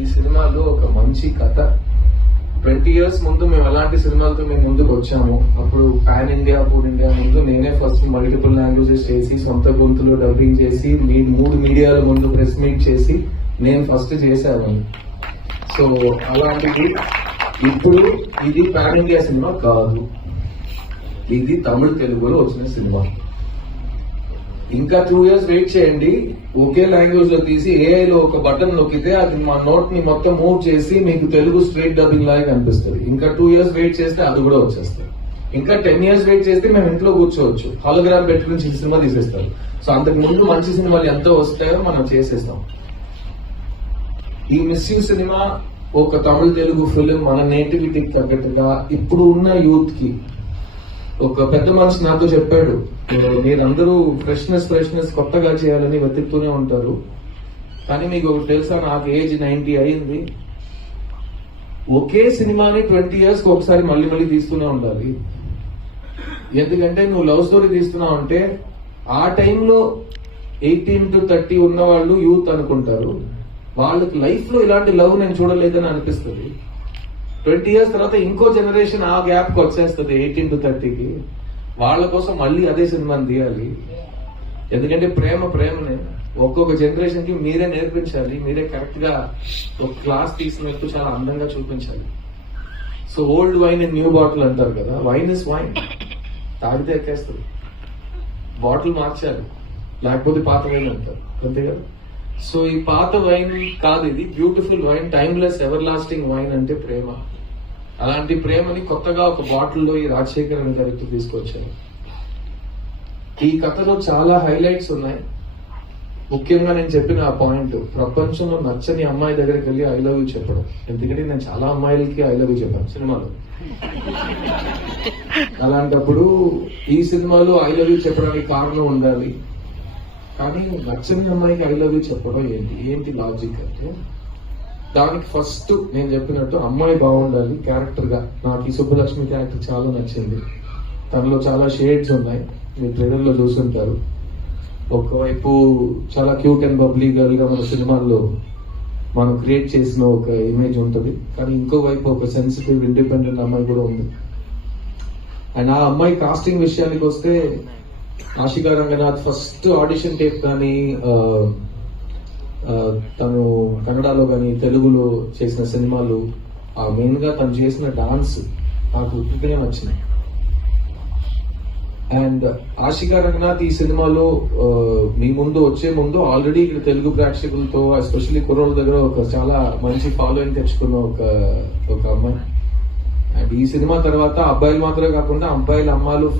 ఈ సినిమాలో ఒక మంచి కథ. 20 years ముందు మేము అలాంటి సినిమాలతో మేము ముందుకు వచ్చాము. అప్పుడు పాన్ ఇండియా, పూర్ ఇండియా ముందు నేనే ఫస్ట్ మల్టిపుల్ లాంగ్వేజెస్ చేసి, సొంత గొంతులో డబ్బింగ్ చేసి, 3 మీడియాల ముందు ప్రెస్ మీట్ చేసి నేను ఫస్ట్ చేశాను. సో అలాంటిది ఇప్పుడు ఇది పాన్ ఇండియా సినిమా కాదు, ఇది తమిళ తెలుగులో వచ్చిన సినిమా. ఇంకా 2 years వెయిట్ చేయండి. ఒకే లాంగ్వేజ్ లో తీసి ఏఐలో ఒక బటన్ నొక్కితే అది మా నోట్ ని మొత్తం మూవ్ చేసి మీకు తెలుగు స్ట్రైట్ డబ్బింగ్ లాగా కనిపిస్తుంది. ఇంకా 2 years వెయిట్ చేస్తే అది కూడా వచ్చేస్తుంది. ఇంకా 10 years వెయిట్ చేస్తే మేము ఇంట్లో కూర్చోవచ్చు, హాలోగ్రామ్ పెట్టుకుని సినిమా తీసేస్తారు. సో అంతకు ముందు మంచి సినిమాలు ఎంతో వస్తాయో మనం చేసేస్తాం. ఈ మిస్ యూ సినిమా ఒక తమిళ తెలుగు ఫిలిం, మన నేటివిటీకి తగ్గట్టుగా ఇప్పుడు ఉన్న యూత్ కి. ఒక పెద్ద మనిషి నాతో చెప్పాడు, మీరందరూ ఫ్రెష్నెస్ కొత్తగా చేయాలని వెతుకుతూనే ఉంటారు, కానీ మీకు ఒకటి తెలుసా, నాకు ఏజ్ 90 అయింది. ఒకే సినిమాని 20 years ఒకసారి మళ్ళీ తీస్తూనే ఉండాలి. ఎందుకంటే నువ్వు లవ్ స్టోరీ తీస్తున్నావు అంటే ఆ టైంలో 18 to 30 ఉన్న వాళ్ళు యూత్ అనుకుంటారు, వాళ్ళకి లైఫ్ లో ఇలాంటి లవ్ నేను చూడలేదని అనిపిస్తుంది. 20 years తర్వాత ఇంకో జనరేషన్ ఆ గ్యాప్ కి వచ్చేస్తుంది 18 to 30కి. వాళ్ళ కోసం మళ్ళీ అదే సినిమాని తీయాలి. ఎందుకంటే ప్రేమనే ఒక్కొక్క జనరేషన్ కి మీరే నేర్పించాలి, మీరే కరెక్ట్ గా ఒక క్లాస్ తీసినట్టు చాలా అందంగా చూపించాలి. So old wine and new bottle అంటారు కదా, వైన్ ఇస్ వైన్, తాగితే ఎక్కేస్తుంది. బాటిల్ మార్చాలి, లేకపోతే పాత వైన్ అంటారు, అంతే కదా. సో ఈ పాత వైన్ కాదు, ఇది beautiful wine, timeless ever lasting wine అంటే ప్రేమ. అలాంటి ప్రేమని కొత్తగా ఒక బాటిల్లో ఈ రాజశేఖర్ అనే డైరెక్టర్ తీసుకొచ్చారు. ఈ కథలో చాలా హైలైట్స్ ఉన్నాయి. ముఖ్యంగా నేను చెప్పిన ఆ పాయింట్, ప్రపంచంలో నచ్చని అమ్మాయి దగ్గరికి వెళ్ళి ఐ లవ్ యూ చెప్పడం. ఎందుకంటే నేను చాలా అమ్మాయిలకి ఐ లవ్ యూ చెప్పాను సినిమాలో. అలాంటప్పుడు ఈ సినిమాలో ఐ లవ్ యూ చెప్పడానికి కారణం ఉండాలి. కానీ నచ్చని అమ్మాయికి ఐ లవ్ యూ చెప్పడం ఏంటి లాజిక్ అంటే, దానికి ఫస్ట్ నేను చెప్పినట్టు అమ్మాయి బాగుండాలి క్యారెక్టర్ గా. నాకు ఈ సుబ్బలక్ష్మి క్యారెక్టర్ చాలా నచ్చింది. తనలో చాలా షేడ్స్ ఉన్నాయి, మీరు ట్రైలర్ లో చూస్తుంటారు. ఒకవైపు చాలా క్యూట్ అండ్ బబ్లీ గర్ల్ గా మన సినిమాల్లో మనం క్రియేట్ చేసిన ఒక ఇమేజ్ ఉంటుంది, కానీ ఇంకోవైపు ఒక సెన్సిటివ్ ఇండిపెండెంట్ అమ్మాయి కూడా ఉంది. అండ్ ఆ అమ్మాయి కాస్టింగ్ విషయానికి వస్తే, Ashika Ranganath first audition tape కానీ తను కన్నడలో కానీ తెలుగులో చేసిన సినిమాలు, ఆ మెయిన్ గా తను చేసిన డాన్స్ నాకు ఉత్తిగానే నచ్చింది. అండ్ ఆశికా రంగనాథ్ ఈ సినిమాలో మీ ముందు వచ్చే ముందు ఆల్రెడీ ఇక్కడ తెలుగు ప్రేక్షకులతో, ఎస్పెషల్లీ కుర్రోళ్ళ దగ్గర ఒక చాలా మంచి ఫాలోయింగ్ తెచ్చుకున్న ఒక అమ్మాయి. అండ్ ఈ సినిమా తర్వాత అబ్బాయిలు మాత్రమే కాకుండా అబ్బాయిల అమ్మాయిలు